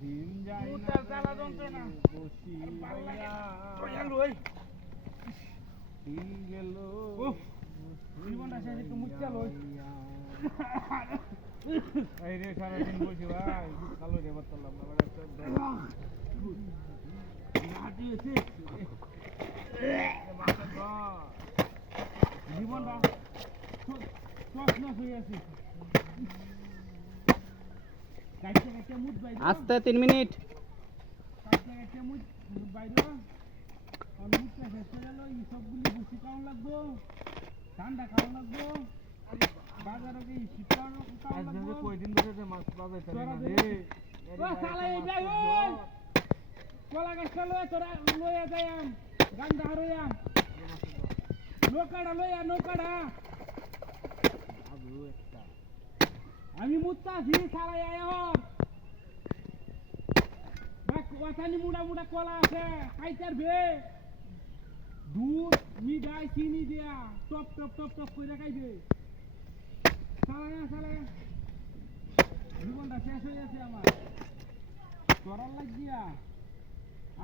দিন যায় না মুতার জ্বালা যন্ত্রণা বসি ভালো লাগে না। হইয়া। ওই আলু ওই দিন গেল উফ, জীবনটা শেষ একটু মুচ্ছা লই। এই রে সারাদিন বসে ভাই কালো রে বাতালাম না লাগাচ্ছে হাঁটি হয়েছে জীবনটা হয়ে আছে কাইতে কাইতে মুখ বাইরে আস্তে 3 মিনিট কাইতে কাইতে মুখ বাইরে আর মুখটা শেষ হয়ে গেল এই সবগুলি বসি খাওয়া লাগবো ঠান্ডা খাওয়া লাগবো বাজারে গিয়ে শীত খাওয়া লাগবো কয়দিন ধরে যে মাছ বাজাইতে না রে ও শালা এই যাই ওই কলা গাছটা লয়ে তোরা লয়ে যাইম গান্দা হারইয়াম নৌকাটা লইয়া নৌকাটা আবু একটা আমি মুত্তা আছি শালা আয় ওখানে মুড়া মুড়া কলা আছে খাইতার ভে দুধ মিঠাই চিনি দিয়া টপ টপ টপ টপ করে খাইবে শালা জীবনটা শেষ হয়ে গেছে আমার চড়ার লাগিয়া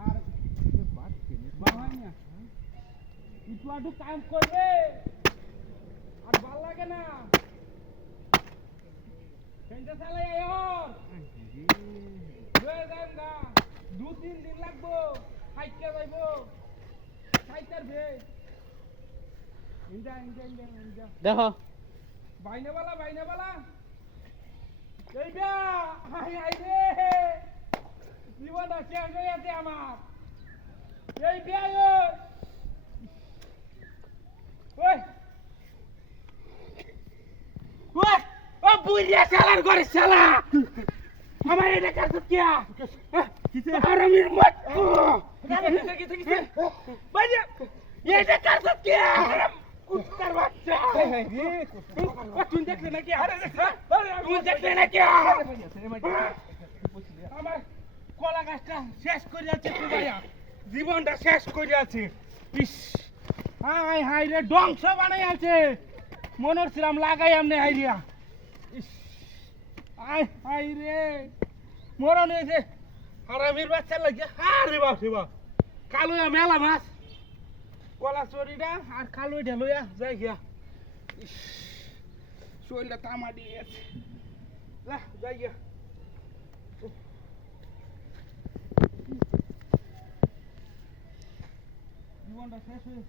আর বাবাই না একটু আধটু কাম করবে আর ভাল লাগে না সেটা চালাই আয় লয়ে যাইম গা 2-3 দিন লাগবো খাইতে যাইবো খাইতার ভে ইন্দা দেখো বাইনে বালা এই বিয়া হাই হাই রে জীবনটা শেষ হয়ে গেছে আমার এই বিয়া ওই ওই ও বুইয়া শালার ঘরে শালা আমার এটা কাছে কিয়া কিছে আরামের মত কিছে বাইরে এটা কাছে কিয়া কুত্তার বাচ্চা তুই দেখলে নাকি তুই দেখলে নাকি আমার কলা গাছটা শেষ করে আছে ভাইয়া জীবনটা শেষ করে আছে ইস হাই হাই রে ধ্বংস বানাই আছে মনে হচ্ছিলাম লাগাই আমনে হাইরিয়া ইস হাই হাই রে মরণ হয়েছে হারামির বাচ্চা লাগে আরে বাপ রে বাপ কালোয়া মেলা মাছ কলা চড়িটা আর কালো ঢেলোয়া যাই গিয়া ইস শরীরটা তামা দিয়ে গেছে যাই গিয়া জীবনটা শেষ হয়ে